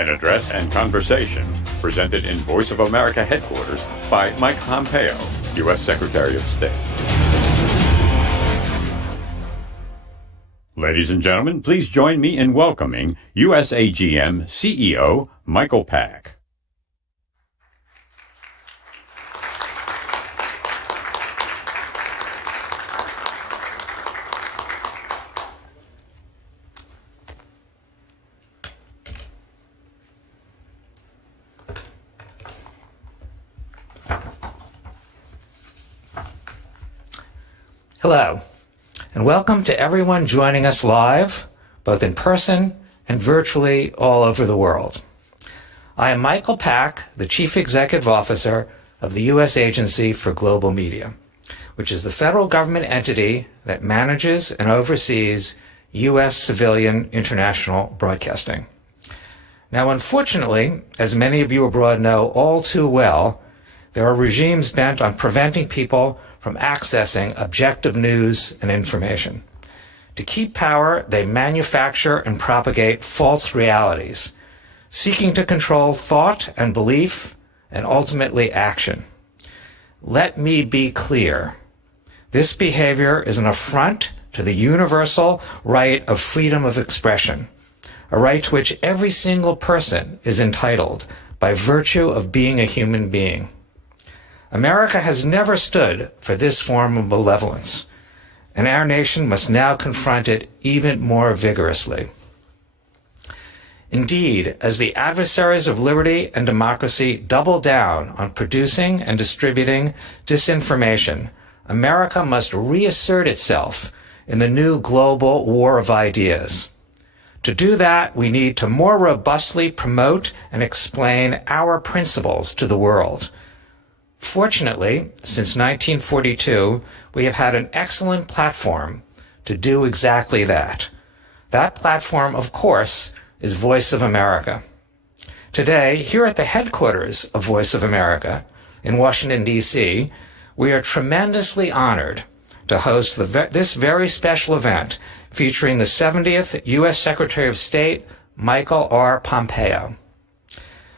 An address and conversation presented in Voice of America headquarters by Mike Pompeo, U.S. Secretary of State. Ladies and gentlemen, please join me in welcoming USAGM CEO Michael Pack. Hello, and welcome to everyone joining us live, both in person and virtually all over the world. I am Michael Pack, the Chief Executive Officer of the U.S. Agency for Global Media, which is the federal government entity that manages and oversees U.S. civilian international broadcasting. Now, unfortunately, as many of you abroad know all too well, there are regimes bent on preventing people from accessing objective news and information. To keep power, they manufacture and propagate false realities, seeking to control thought and belief and ultimately action. Let me be clear. This behavior is an affront to the universal right of freedom of expression, a right to which every single person is entitled by virtue of being a human being. America has never stood for this form of malevolence, and our nation must now confront it even more vigorously. Indeed, as the adversaries of liberty and democracy double down on producing and distributing disinformation, America must reassert itself in the new global war of ideas. To do that, we need to more robustly promote and explain our principles to the world. Fortunately, since 1942, we have had an excellent platform to do exactly that. That platform, of course, is Voice of America. Today, here at the headquarters of Voice of America in Washington, D.C., we are tremendously honored to host this very special event featuring the 70th U.S. Secretary of State, Michael R. Pompeo.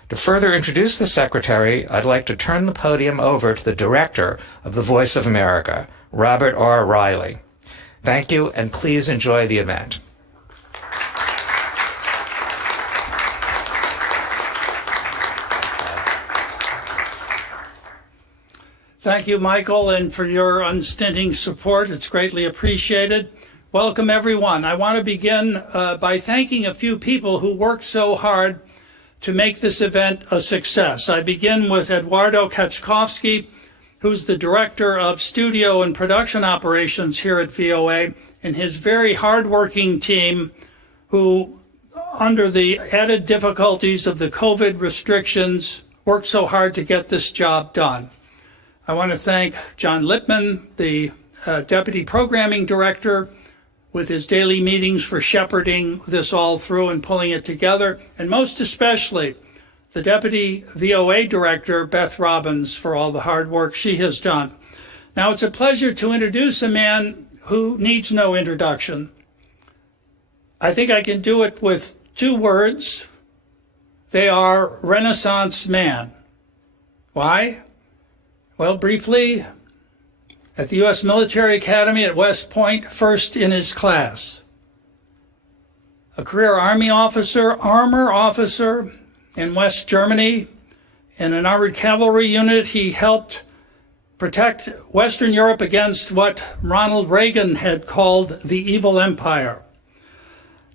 To further introduce the Secretary, I'd like to turn the podium over to the Director of the Voice of America, Robert R. Riley. Thank you, and please enjoy the event. Thank you, Michael, and for your unstinting support. It's greatly appreciated. Welcome, everyone. I want to begin by thanking a few people who worked so hard to make this event a success. I begin with Eduardo Kaczkowski, who's the Director of Studio and Production Operations here at VOA, and his very hardworking team who, under the added difficulties of the COVID restrictions, worked so hard to get this job done. I want to thank John Lippman, the Deputy Programming Director, with his daily meetings for shepherding this all through and pulling it together, and most especially the Deputy VOA Director, Beth Robbins, for all the hard work she has done. Now, it's a pleasure to introduce a man who needs no introduction. I think I can do it with two words. They are Renaissance man. Why? Well, briefly, at the U.S. Military Academy at West Point, first in his class. A career Army officer, armor officer in West Germany. In an armored cavalry unit, he helped protect Western Europe against what Ronald Reagan had called the evil empire.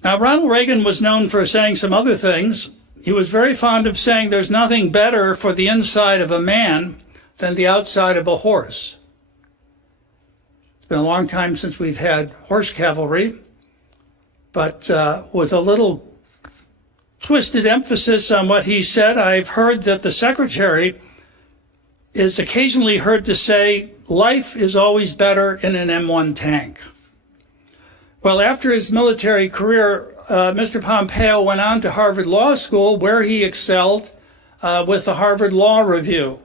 Now, Ronald Reagan was known for saying some other things. He was very fond of saying there's nothing better for the inside of a man than the outside of a horse. It's been a long time since we've had horse cavalry, but with a little twisted emphasis on what he said, I've heard that the Secretary is occasionally heard to say, life is always better in an M1 tank. Well, after his military career, Mr. Pompeo went on to Harvard Law School, where he excelled with the Harvard Law Review.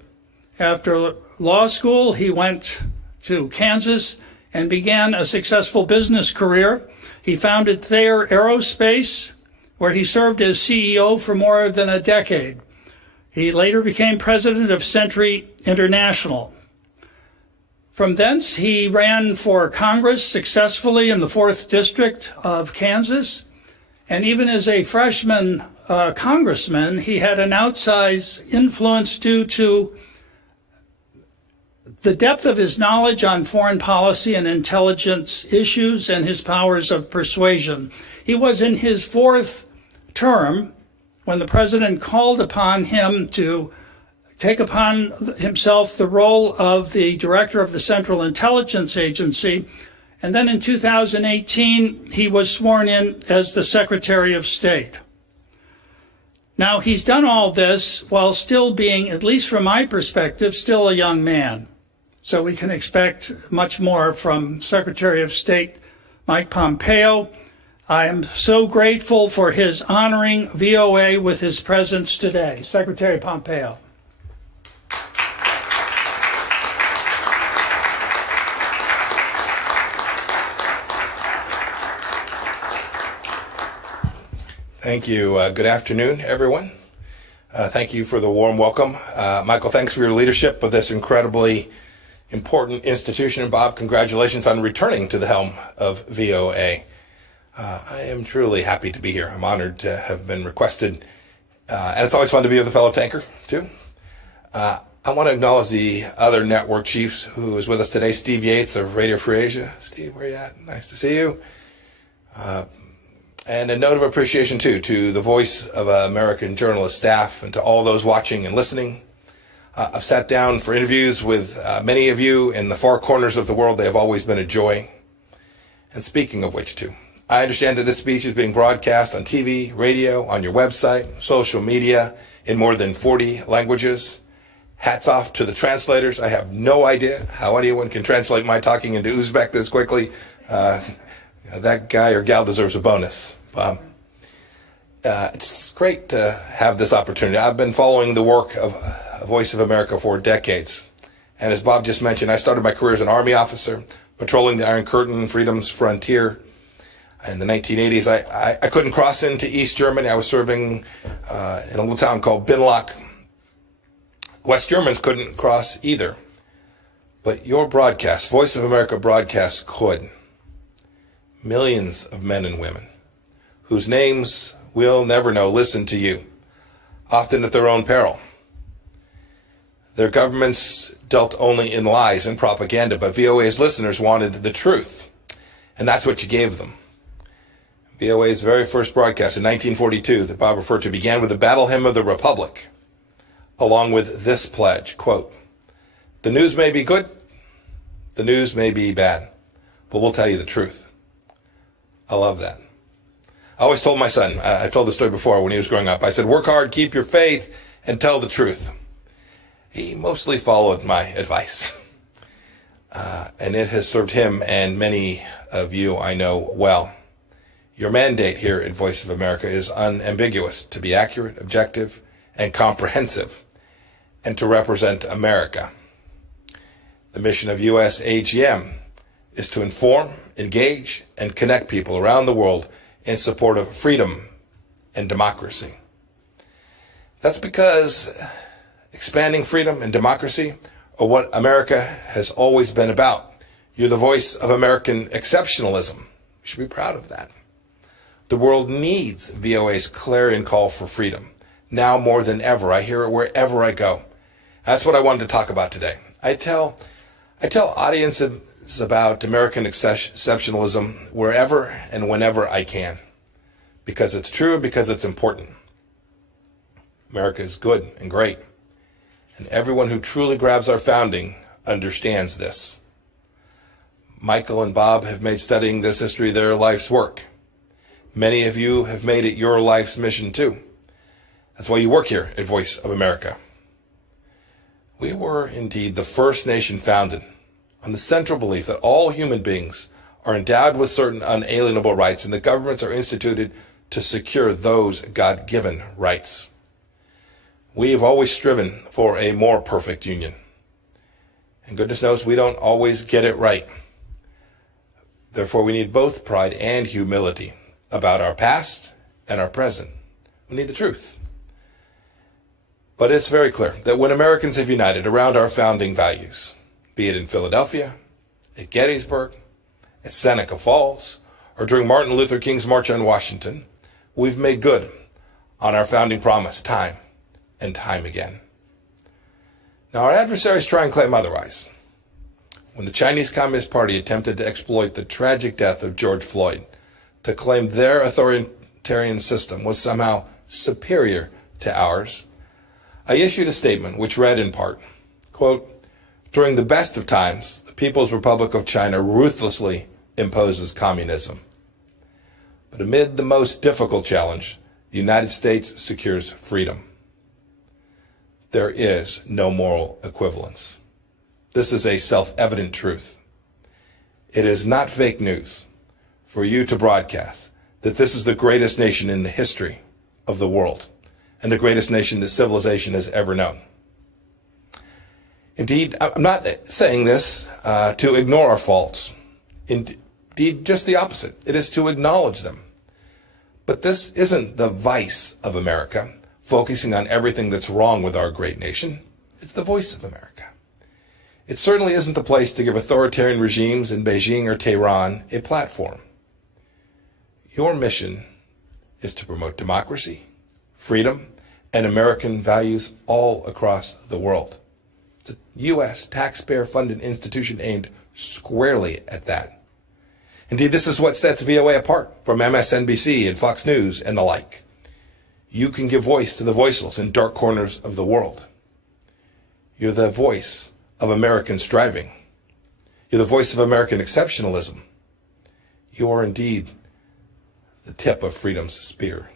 After law school, he went to Kansas and began a successful business career. He founded Thayer Aerospace, where he served as CEO for more than a decade. He later became president of Century International. From thence, he ran for Congress successfully in the 4th District of Kansas. And even as a freshman congressman, he had an outsized influence due to the depth of his knowledge on foreign policy and intelligence issues and his powers of persuasion. He was in his 4th term when the president called upon him to take upon himself the role of the director of the Central Intelligence Agency. And then in 2018, he was sworn in as the Secretary of State. Now, he's done all this while still being, at least from my perspective, still a young man. So we can expect much more from Secretary of State Mike Pompeo. I am so grateful for his honoring VOA with his presence today. Secretary Pompeo. Thank you. Good afternoon, everyone. Thank you for the warm welcome. Michael, thanks for your leadership of this incredibly important institution. And Bob, congratulations on returning to the helm of VOA. I am truly happy to be here. I'm honored to have been requested. And it's always fun to be with a fellow tanker, too. I want to acknowledge the other network chiefs who is with us today. Steve Yates of Radio Free Asia. Steve, where you at? Nice to see you. And a note of appreciation, too, to the Voice of American journalist staff and to all those watching and listening. I've sat down for interviews with many of you in the far corners of the world. They have always been a joy. And speaking of which, too, I understand that this speech is being broadcast on TV, radio, on your website, social media, in more than 40 languages. Hats off to the translators. I have no idea how anyone can translate my talking into Uzbek this quickly. That guy or gal deserves a bonus. It's great to have this opportunity. I've been following the work of Voice of America for decades. And as Bob just mentioned, I started my career as an Army officer, patrolling the Iron Curtain, freedom's frontier. In the 1980s, I couldn't cross into East Germany. I was serving in a little town called Binlock. West Germans couldn't cross either. But your broadcast, Voice of America broadcast, could. Millions of men and women whose names we'll never know listen to you, often at their own peril. Their governments dealt only in lies and propaganda, but VOA's listeners wanted the truth, and that's what you gave them. VOA's very first broadcast in 1942 that Bob referred to began with the Battle Hymn of the Republic, along with this pledge, quote, "The news may be good, the news may be bad, but we'll tell you the truth." I love that. I always told my son, I told the story before when he was growing up, I said, work hard, keep your faith, and tell the truth. He mostly followed my advice. And it has served him and many of you I know well. Your mandate here at Voice of America is unambiguous: to be accurate, objective, and comprehensive, and to represent America. The mission of US AGM is to inform, engage, and connect people around the world in support of freedom and democracy. That's because expanding freedom and democracy are what America has always been about. You're the voice of American exceptionalism. We should be proud of that. The world needs VOA's clarion call for freedom. Now more than ever, I hear it wherever I go. That's what I wanted to talk about today. I tell audiences about American exceptionalism wherever and whenever I can, because it's true and because it's important. America is good and great, and everyone who truly grabs our founding understands this. Michael and Bob have made studying this history their life's work. Many of you have made it your life's mission too. That's why you work here at Voice of America. We were indeed the first nation founded on the central belief that all human beings are endowed with certain unalienable rights, and that governments are instituted to secure those God-given rights. We have always striven for a more perfect union. And goodness knows we don't always get it right. Therefore, we need both pride and humility about our past and our present. We need the truth. But it's very clear that when Americans have united around our founding values, be it in Philadelphia, at Gettysburg, at Seneca Falls, or during Martin Luther King's March on Washington, we've made good on our founding promise time and time again. Now, our adversaries try and claim otherwise. When the Chinese Communist Party attempted to exploit the tragic death of George Floyd to claim their authoritarian system was somehow superior to ours, I issued a statement which read in part, quote, "During the best of times, the People's Republic of China ruthlessly imposes communism. But amid the most difficult challenge, the United States secures freedom. There is no moral equivalence. This is a self-evident truth. It is not fake news for you to broadcast that this is the greatest nation in the history of the world and the greatest nation that civilization has ever known. Indeed, I'm not saying this to ignore our faults. Indeed, just the opposite. It is to acknowledge them. But this isn't the vice of America, focusing on everything that's wrong with our great nation. It's the voice of America. It certainly isn't the place to give authoritarian regimes in Beijing or Tehran a platform. Your mission is to promote democracy, freedom, and American values all across the world. It's a U.S. taxpayer-funded institution aimed squarely at that. Indeed, this is what sets VOA apart from MSNBC and Fox News and the like. You can give voice to the voiceless in dark corners of the world. You're the voice of American striving. You're the voice of American exceptionalism. You are indeed the tip of freedom's spear.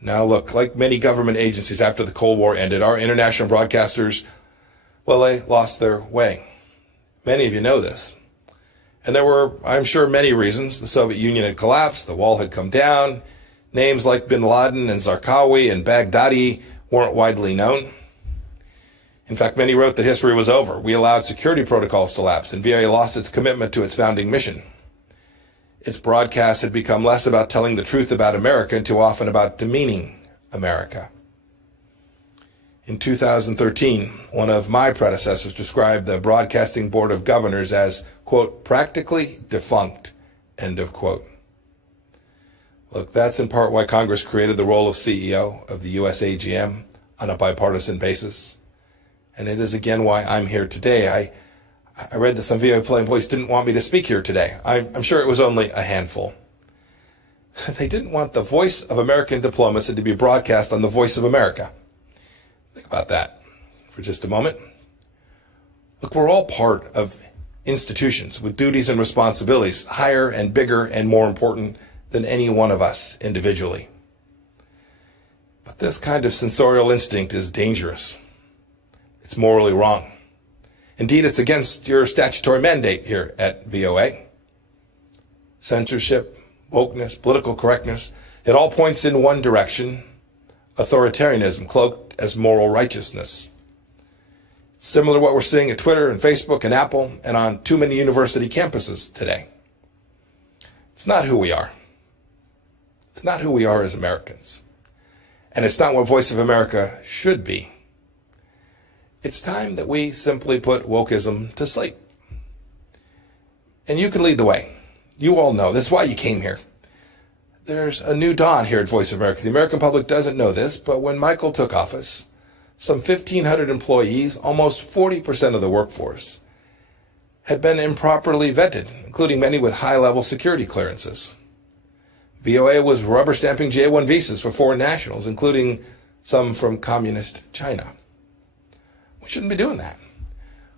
Now look, like many government agencies after the Cold War ended, our international broadcasters, well, they lost their way. Many of you know this. And there were, I'm sure, many reasons. The Soviet Union had collapsed, the wall had come down, names like bin Laden and Zarqawi and Baghdadi weren't widely known. In fact, many wrote that history was over. We allowed security protocols to lapse, and VOA lost its commitment to its founding mission. Its broadcasts had become less about telling the truth about America and too often about demeaning America. In 2013, one of my predecessors described the Broadcasting Board of Governors as, quote, practically defunct, end of quote. Look, that's in part why Congress created the role of CEO of the US AGM on a bipartisan basis. And it is again why I'm here today. I read that some VOA employees didn't want me to speak here today. I'm sure it was only a handful. They didn't want the voice of American diplomacy to be broadcast on the Voice of America. Think about that for just a moment. Look, we're all part of institutions with duties and responsibilities higher and bigger and more important than any one of us individually. But this kind of censorial instinct is dangerous. It's morally wrong. Indeed, it's against your statutory mandate here at VOA. Censorship, wokeness, political correctness, it all points in one direction: authoritarianism cloaked as moral righteousness. Similar to what we're seeing at Twitter and Facebook and Apple and on too many university campuses today. It's not who we are. It's not who we are as Americans. And it's not what Voice of America should be. It's time that we simply put wokeism to sleep. And you can lead the way. You all know. That's why you came here. There's a new dawn here at Voice of America. The American public doesn't know this, but when Michael took office, some 1,500 employees, almost 40% of the workforce, had been improperly vetted, including many with high-level security clearances. VOA was rubber stamping J-1 visas for foreign nationals, including some from communist China. We shouldn't be doing that.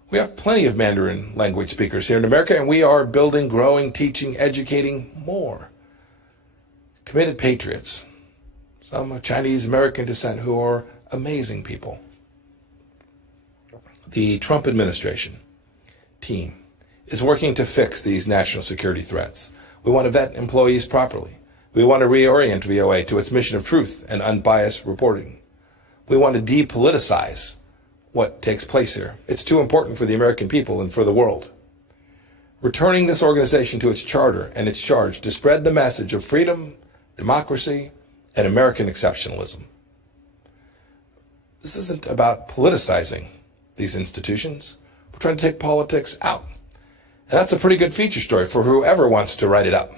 We have plenty of Mandarin language speakers here in America, and we are building, growing, teaching, educating more committed patriots, some of Chinese American descent who are amazing people. The Trump administration team is working to fix these national security threats. We want to vet employees properly. We want to reorient VOA to its mission of truth and unbiased reporting. We want to depoliticize what takes place here. It's too important for the American people and for the world. Returning this organization to its charter and its charge to spread the message of freedom, democracy, and American exceptionalism. This isn't about politicizing these institutions. We're trying to take politics out. And that's a pretty good feature story for whoever wants to write it up.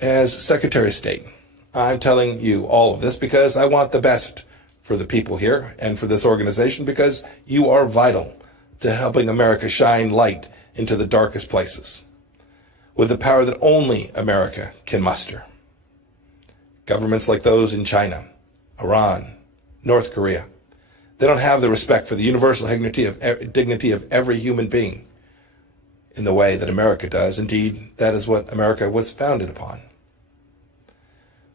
As Secretary of State, I'm telling you all of this because I want the best for the people here and for this organization, because you are vital to helping America shine light into the darkest places with the power that only America can muster. Governments like those in China, Iran, North Korea, they don't have the respect for the universal dignity of every human being in the way that America does. Indeed, that is what America was founded upon.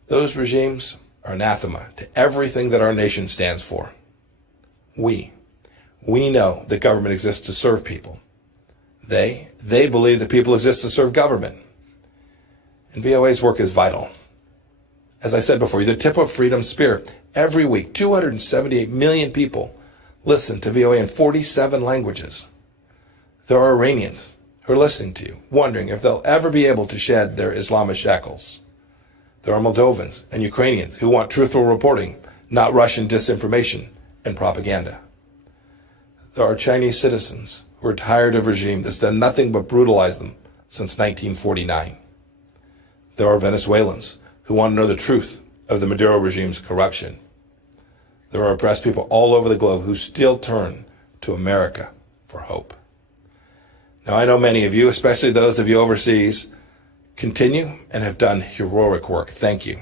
Those regimes are anathema to everything that our nation stands for. We know that government exists to serve people. They believe that people exist to serve government. And VOA's work is vital. As I said before, you're the tip of freedom's spear. Every week, 278 million people listen to VOA in 47 languages. There are Iranians who are listening to you, wondering if they'll ever be able to shed their Islamic shackles. There are Moldovans and Ukrainians who want truthful reporting, not Russian disinformation and propaganda. There are Chinese citizens who are tired of a regime that's done nothing but brutalize them since 1949. There are Venezuelans who want to know the truth of the Maduro regime's corruption. There are oppressed people all over the globe who still turn to America for hope. Now, I know many of you, especially those of you overseas, continue and have done heroic work. Thank you.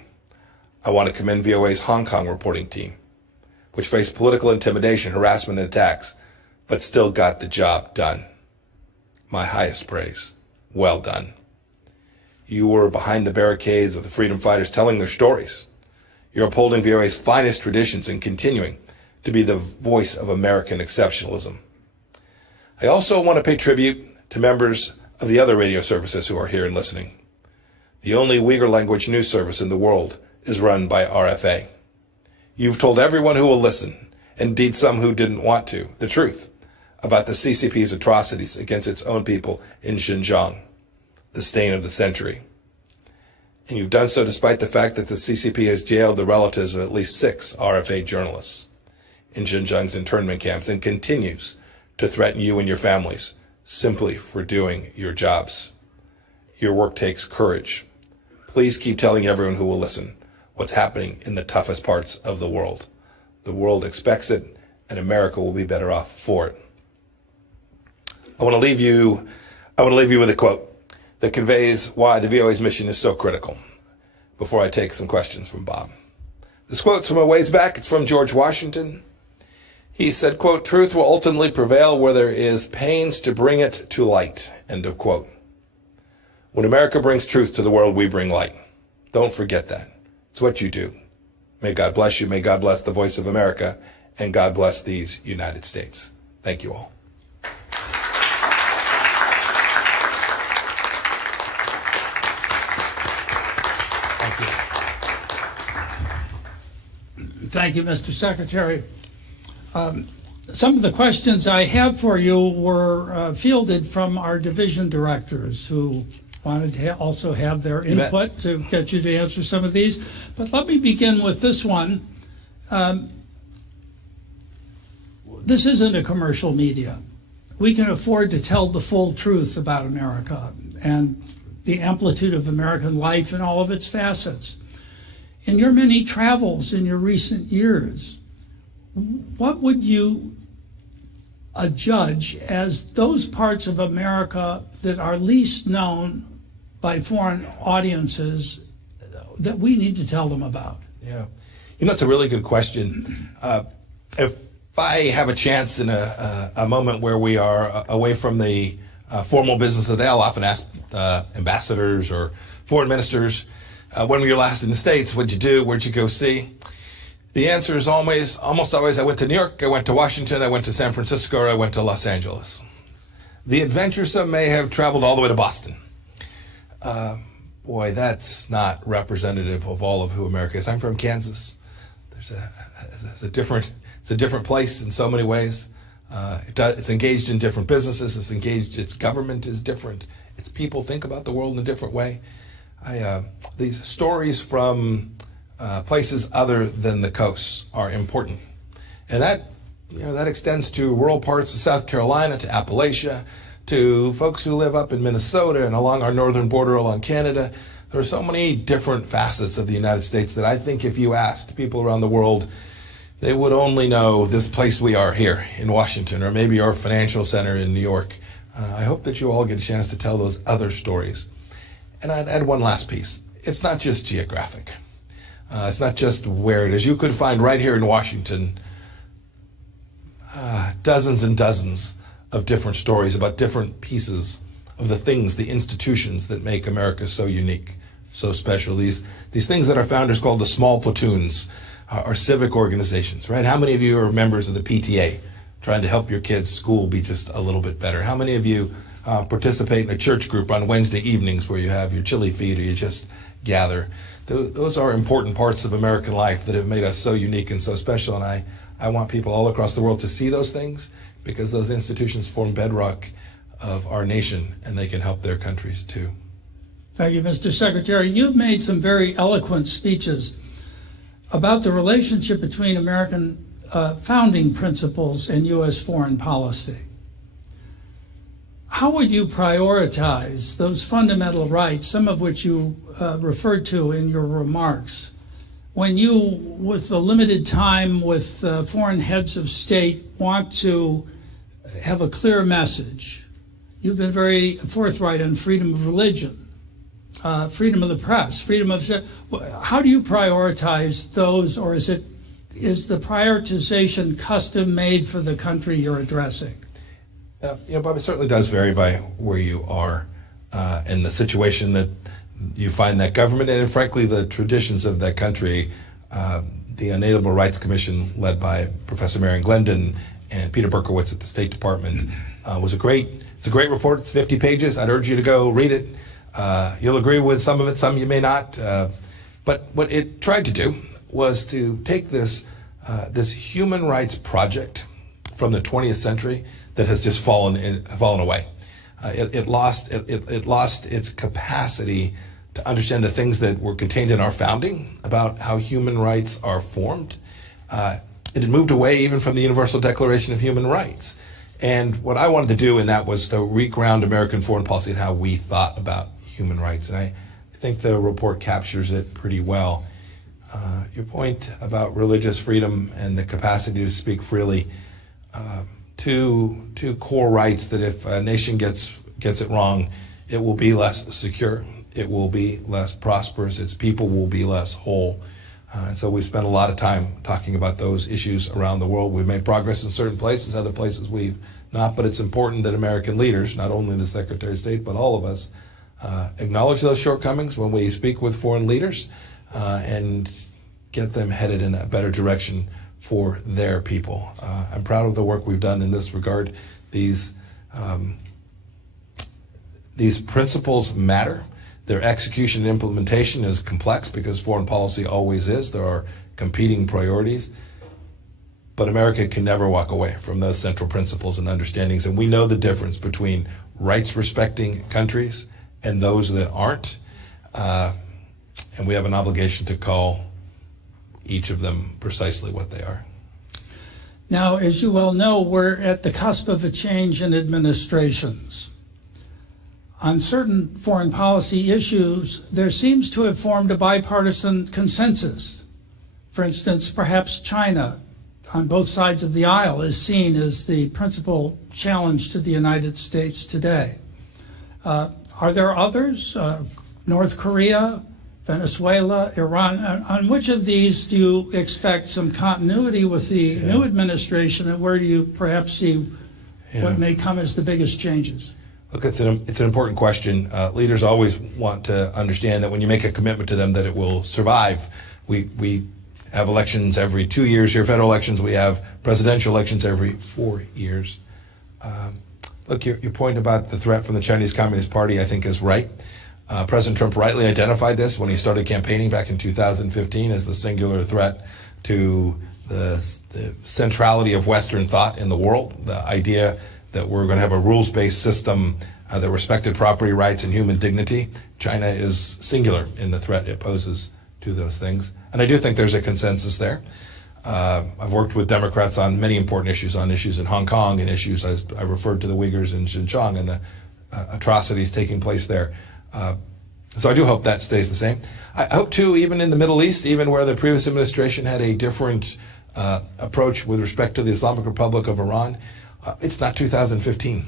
I want to commend VOA's Hong Kong reporting team, which faced political intimidation, harassment, and attacks, but still got the job done. My highest praise. Well done. You were behind the barricades of the freedom fighters telling their stories. You're upholding VOA's finest traditions and continuing to be the voice of American exceptionalism. I also want to pay tribute to members of the other radio services who are here and listening. The only Uyghur language news service in the world is run by RFA. You've told everyone who will listen, indeed some who didn't want to, the truth about the CCP's atrocities against its own people in Xinjiang, the stain of the century. And you've done so despite the fact that the CCP has jailed the relatives of at least 6 RFA journalists in Xinjiang's internment camps and continues to threaten you and your families simply for doing your jobs. Your work takes courage. Please keep telling everyone who will listen what's happening in the toughest parts of the world. The world expects it, and America will be better off for it. I want to leave you with a quote that conveys why the VOA's mission is so critical before I take some questions from Bob. This quote's from a ways back. It's from George Washington. He said, quote, "Truth will ultimately prevail where there is pains to bring it to light," end of quote. When America brings truth to the world, we bring light. Don't forget that. It's what you do. May God bless you. May God bless the voice of America, and God bless these United States. Thank you all. Thank you, Mr. Secretary. Some of the questions I have for you were fielded from our division directors who wanted to also have their input to get you to answer some of these. But let me begin with this one. This isn't a commercial media. We can afford to tell the full truth about America and the amplitude of American life in all of its facets. In your many travels in your recent years, what would you judge as those parts of America that are least known by foreign audiences that we need to tell them about? Yeah, it's a really good question. If I have a chance in a moment where we are away from the formal business of the day, I'll often ask ambassadors or foreign ministers, when were you last in the States? What'd you do? Where'd you go see? The answer is almost always, I went to New York, I went to Washington, I went to San Francisco, or I went to Los Angeles. The adventuresome may have traveled all the way to Boston. Boy, that's not representative of all of who America is. I'm from Kansas. It's a different place in so many ways. It's engaged in different businesses. Its government is different. Its people think about the world in a different way. These stories from places other than the coasts are important, and that extends to rural parts of South Carolina, to Appalachia, to folks who live up in Minnesota and along our northern border along Canada. There are so many different facets of the United States that I think if you asked people around the world, they would only know this place we are here in Washington, or maybe our financial center in New York. I hope that you all get a chance to tell those other stories. And I'd add one last piece. It's not just geographic. It's not just where it is. You could find right here in Washington dozens and dozens of different stories about different pieces of the things, the institutions that make America so unique, so special. These things that our founders called the small platoons, our civic organizations, right? How many of you are members of the PTA, trying to help your kids' school be just a little bit better? How many of you participate in a church group on Wednesday evenings where you have your chili feed or you just gather? Those are important parts of American life that have made us so unique and so special, and I want people all across the world to see those things, because those institutions form bedrock of our nation, and they can help their countries too. Thank you, Mr. Secretary. You've made some very eloquent speeches about the relationship between American founding principles and U.S. foreign policy. How would you prioritize those fundamental rights, some of which you referred to in your remarks, when you, with the limited time with foreign heads of state, want to have a clear message? You've been very forthright on freedom of religion, freedom of the press, freedom of... How do you prioritize those, or is the prioritization custom made for the country you're addressing? Bob, it certainly does vary by where you are and the situation that you find that government, and frankly the traditions of that country. The Unalienable Rights Commission, led by Professor Marion Glendon and Peter Berkowitz at the State Department, it's a great report. It's 50 pages. I'd urge you to go read it. You'll agree with some of it, some you may not. But what it tried to do was to take this human rights project from the 20th century that has just fallen away. It lost its capacity to understand the things that were contained in our founding about how human rights are formed. It had moved away even from the Universal Declaration of Human Rights. And what I wanted to do in that was to reground American foreign policy and how we thought about human rights. And I think the report captures it pretty well. Your point about religious freedom and the capacity to speak freely, two core rights that if a nation gets it wrong, it will be less secure, it will be less prosperous, its people will be less whole. And so we've spent a lot of time talking about those issues around the world. We've made progress in certain places, other places we've not, but it's important that American leaders, not only the Secretary of State, but all of us, acknowledge those shortcomings when we speak with foreign leaders and get them headed in a better direction for their people. I'm proud of the work we've done in this regard. These principles matter. Their execution and implementation is complex because foreign policy always is. There are competing priorities. But America can never walk away from those central principles and understandings. And we know the difference between rights-respecting countries and those that aren't. And we have an obligation to call each of them precisely what they are. Now, as you well know, we're at the cusp of a change in administrations. On certain foreign policy issues, there seems to have formed a bipartisan consensus. For instance, perhaps China, on both sides of the aisle, is seen as the principal challenge to the United States today. Are there others? North Korea, Venezuela, Iran? On which of these do you expect some continuity with the new administration, and where do you perhaps see what may come as the biggest changes? Look, it's an important question. Leaders always want to understand that when you make a commitment to them that it will survive. We have elections every 2 years here, federal elections. We have presidential elections every 4 years. Look, your point about the threat from the Chinese Communist Party, I think, is right. President Trump rightly identified this when he started campaigning back in 2015 as the singular threat to the centrality of Western thought in the world, the idea that we're going to have a rules-based system that respected property rights and human dignity. China is singular in the threat it poses to those things. And I do think there's a consensus there. I've worked with Democrats on many important issues in Hong Kong and issues, as I referred to the Uyghurs in Xinjiang and the atrocities taking place there. So I do hope that stays the same. I hope, too, even in the Middle East, even where the previous administration had a different approach with respect to the Islamic Republic of Iran, it's not 2015.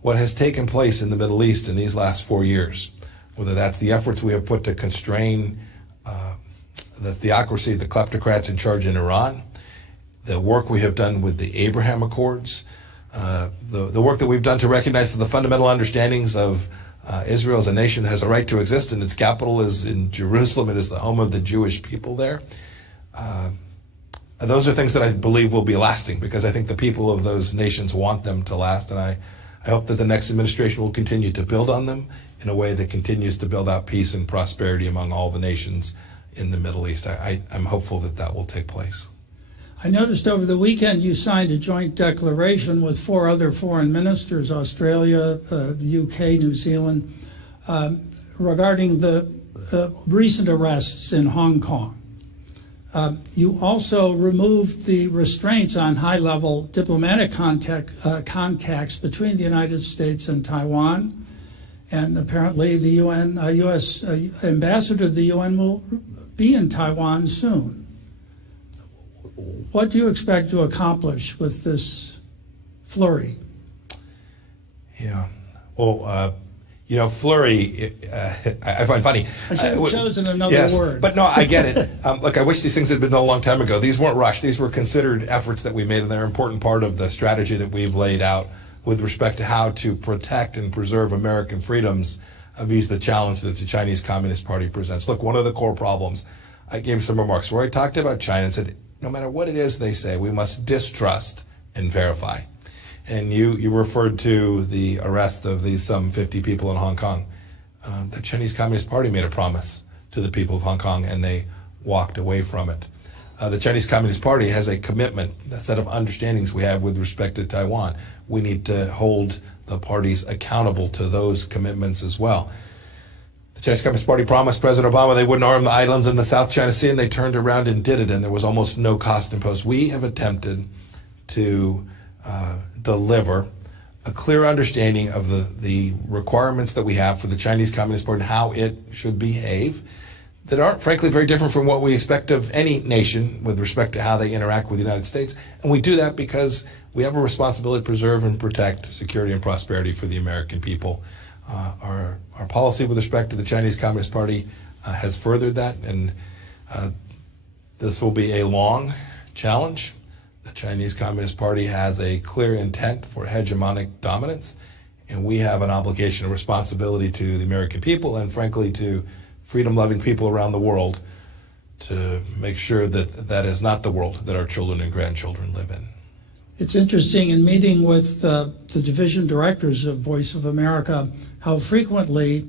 What has taken place in the Middle East in these last 4 years, whether that's the efforts we have put to constrain the theocracy, the kleptocrats in charge in Iran, the work we have done with the Abraham Accords, the work that we've done to recognize the fundamental understandings of Israel as a nation that has a right to exist, and its capital is in Jerusalem. It is the home of the Jewish people there. Those are things that I believe will be lasting, because I think the people of those nations want them to last, and I hope that the next administration will continue to build on them in a way that continues to build out peace and prosperity among all the nations in the Middle East. I'm hopeful that that will take place. I noticed over the weekend you signed a joint declaration with 4 other foreign ministers, Australia, the UK, New Zealand, regarding the recent arrests in Hong Kong. You also removed the restraints on high-level diplomatic contacts between the United States and Taiwan, and apparently the U.S. ambassador to the UN will be in Taiwan soon. What do you expect to accomplish with this flurry? Yeah, well, flurry, I find funny. I should have chosen another word. But no, I get it. Look, I wish these things had been done a long time ago. These weren't rushed. These were considered efforts that we made, and they're an important part of the strategy that we've laid out with respect to how to protect and preserve American freedoms vis the challenge that the Chinese Communist Party presents. Look, one of the core problems, I gave some remarks where I talked about China and said, no matter what it is they say, we must distrust and verify. And you referred to the arrest of these some 50 people in Hong Kong. The Chinese Communist Party made a promise to the people of Hong Kong, and they walked away from it. The Chinese Communist Party has a commitment, a set of understandings we have with respect to Taiwan. We need to hold the parties accountable to those commitments as well. The Chinese Communist Party promised President Obama they wouldn't arm the islands in the South China Sea, and they turned around and did it, and there was almost no cost imposed. We have attempted to deliver a clear understanding of the requirements that we have for the Chinese Communist Party and how it should behave, that aren't, frankly, very different from what we expect of any nation with respect to how they interact with the United States. And we do that because we have a responsibility to preserve and protect security and prosperity for the American people. Our policy with respect to the Chinese Communist Party has furthered that, and this will be a long challenge. The Chinese Communist Party has a clear intent for hegemonic dominance, and we have an obligation and responsibility to the American people and, frankly, to freedom-loving people around the world to make sure that that is not the world that our children and grandchildren live in. It's interesting, in meeting with the division directors of Voice of America, how frequently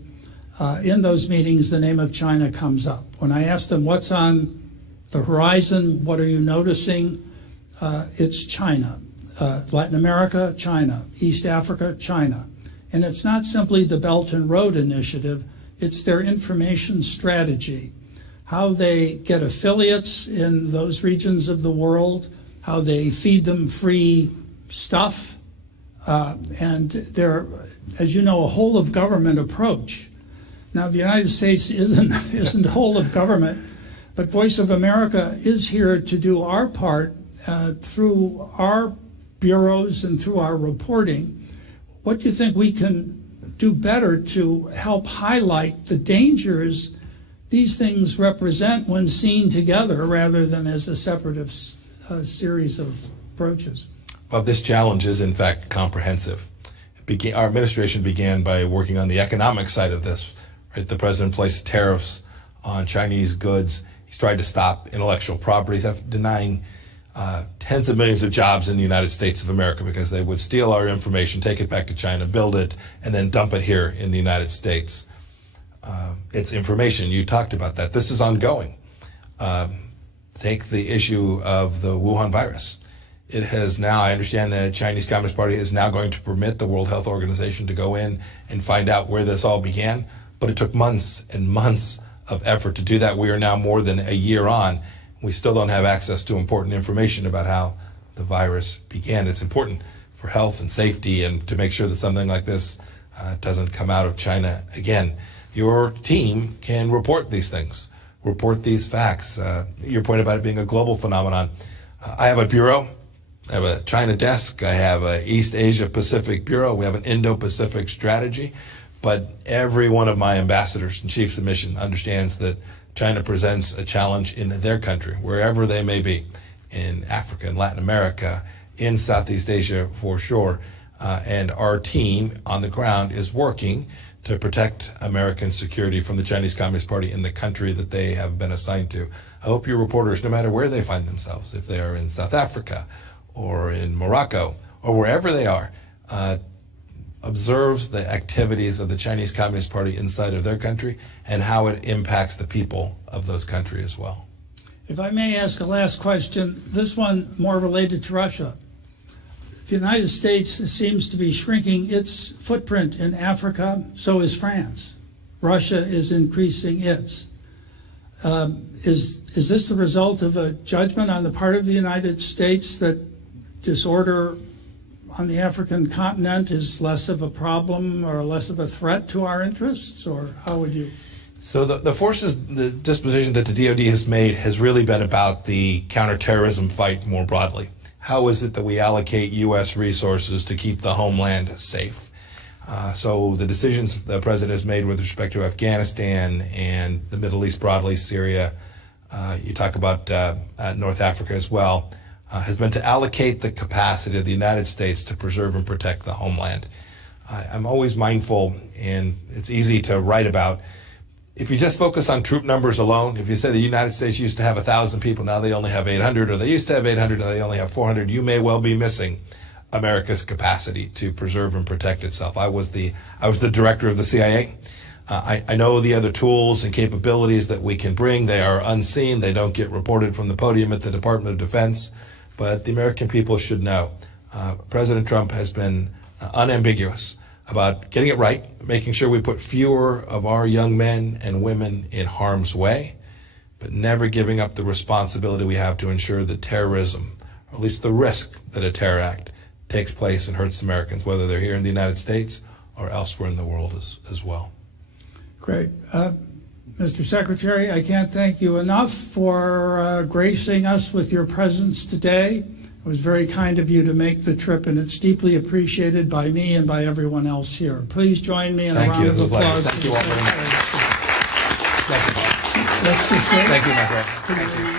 in those meetings the name of China comes up. When I ask them what's on the horizon, what are you noticing, it's China. Latin America, China. East Africa, China. And it's not simply the Belt and Road Initiative, it's their information strategy, how they get affiliates in those regions of the world, how they feed them free stuff, and they're, as you know, a whole of government approach. Now, the United States isn't whole of government, but Voice of America is here to do our part through our bureaus and through our reporting. What do you think we can do better to help highlight the dangers these things represent when seen together rather than as a separate series of approaches? Well, this challenge is, in fact, comprehensive. Our administration began by working on the economic side of this. Right? The president placed tariffs on Chinese goods. He's tried to stop intellectual property theft, denying tens of millions of jobs in the United States of America because they would steal our information, take it back to China, build it, and then dump it here in the United States. It's information. You talked about that. This is ongoing. Take the issue of the Wuhan virus. It has now, I understand the Chinese Communist Party is now going to permit the World Health Organization to go in and find out where this all began. but it took months and months of effort to do that. We are now more than a year on. We still don't have access to important information about how the virus began. It's important for health and safety and to make sure that something like this doesn't come out of China again. Your team can report these things, report these facts. Your point about it being a global phenomenon. I have a bureau. I have a China desk. I have a East Asia Pacific bureau. We have an Indo-Pacific strategy. But every one of my ambassadors and chiefs of mission understands that China presents a challenge in their country, wherever they may be, in Africa, in Latin America, in Southeast Asia for sure. And our team on the ground is working to protect American security from the Chinese Communist Party in the country that they have been assigned to. I hope your reporters, no matter where they find themselves, if they are in South Africa or in Morocco or wherever they are, observes the activities of the Chinese Communist Party inside of their country and how it impacts the people of those countries as well. If I may ask a last question, this one more related to Russia. The United States seems to be shrinking its footprint in Africa, so is France. Russia is increasing its. Is this the result of a judgment on the part of the United States that disorder on the African continent is less of a problem or less of a threat to our interests, or how would you? So the forces, the disposition that the DoD has made has really been about the counterterrorism fight more broadly. How is it that we allocate U.S. resources to keep the homeland safe? So the decisions the president has made with respect to Afghanistan and the Middle East broadly, Syria, you talk about North Africa as well, has been to allocate the capacity of the United States to preserve and protect the homeland. I'm always mindful, and it's easy to write about, if you just focus on troop numbers alone, if you say the United States used to have 1,000 people, now they only have 800, or they used to have 800, now they only have 400, you may well be missing America's capacity to preserve and protect itself. I was the director of the CIA. I know the other tools and capabilities that we can bring. They are unseen. They don't get reported from the podium at the Department of Defense. But the American people should know. President Trump has been unambiguous about getting it right, making sure we put fewer of our young men and women in harm's way, but never giving up the responsibility we have to ensure that terrorism, or at least the risk that a terror act takes place and hurts Americans, whether they're here in the United States or elsewhere in the world as well. Great. Mr. Secretary, I can't thank you enough for gracing us with your presence today. It was very kind of you to make the trip, and it's deeply appreciated by me and by everyone else here. Please join me in a round of applause. Thank you all very much. Thank you. Let's just say Thank you, my friend. Thank you.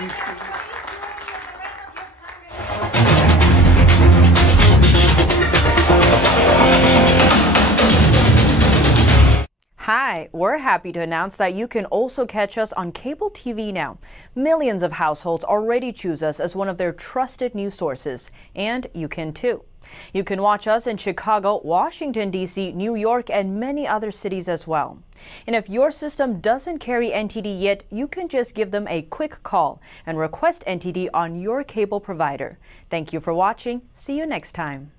Hi, we're happy to announce that you can also catch us on cable TV now. Millions of households already choose us as one of their trusted news sources, and you can too. You can watch us in Chicago, Washington, D.C., New York, and many other cities as well. And if your system doesn't carry NTD yet, you can just give them a quick call and request NTD on your cable provider. Thank you for watching. See you next time.